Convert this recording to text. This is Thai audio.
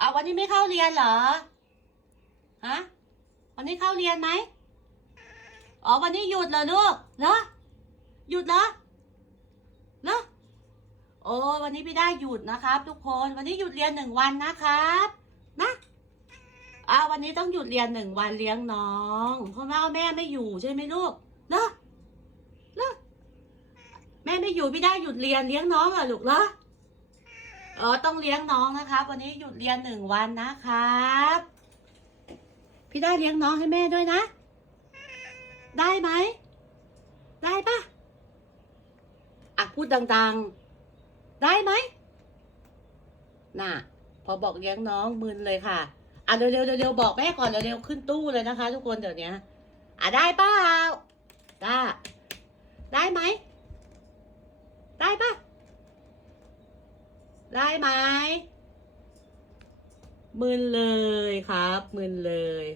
อาวันนี้ไม่เข้าเรียนเหรอ ฮะ วันนี้เข้าเรียนไหมอ๋อ วันนี้หยุดเหรอลูก เหรอ หยุดเหรอ เหรอ โอ้วันนี้พี่ได้หยุดนะครับ ทุกคน วันนี้หยุดเรียนหนึ่งวันนะครับ นะอ่าวันนี้ต้องหยุดเรียนหนึ่งวันเลี้ยงน้องเพราะว่าแม่ไม่อยู่ใช่ไหมลูก เหรอ เหรอ แม่ไม่อยู่พี่ได้หยุดเรียนเลี้ยงน้องเหรอลูกเหรอ เออต้องเลี้ยงน้องนะครับ วันนี้หยุดเรียนหนึ่งวันนะครับ พี่ได้เลี้ยงน้องให้แม่ด้วยนะ ได้ไหม ได้ปะอะพูดดังๆ ได้ไหมน่ะ พอบอกเลี้ยงน้องมึนเลยค่ะ อะเร็วๆเร็วๆบอกแม่ก่อนเร็วๆขึ้นตู้เลยนะคะ ทุกคนเดี๋ยวนี้อะได้เปล่าได้ได้ไหม ได้ปะ ได้ไหมมึนเลยครับมึนเลย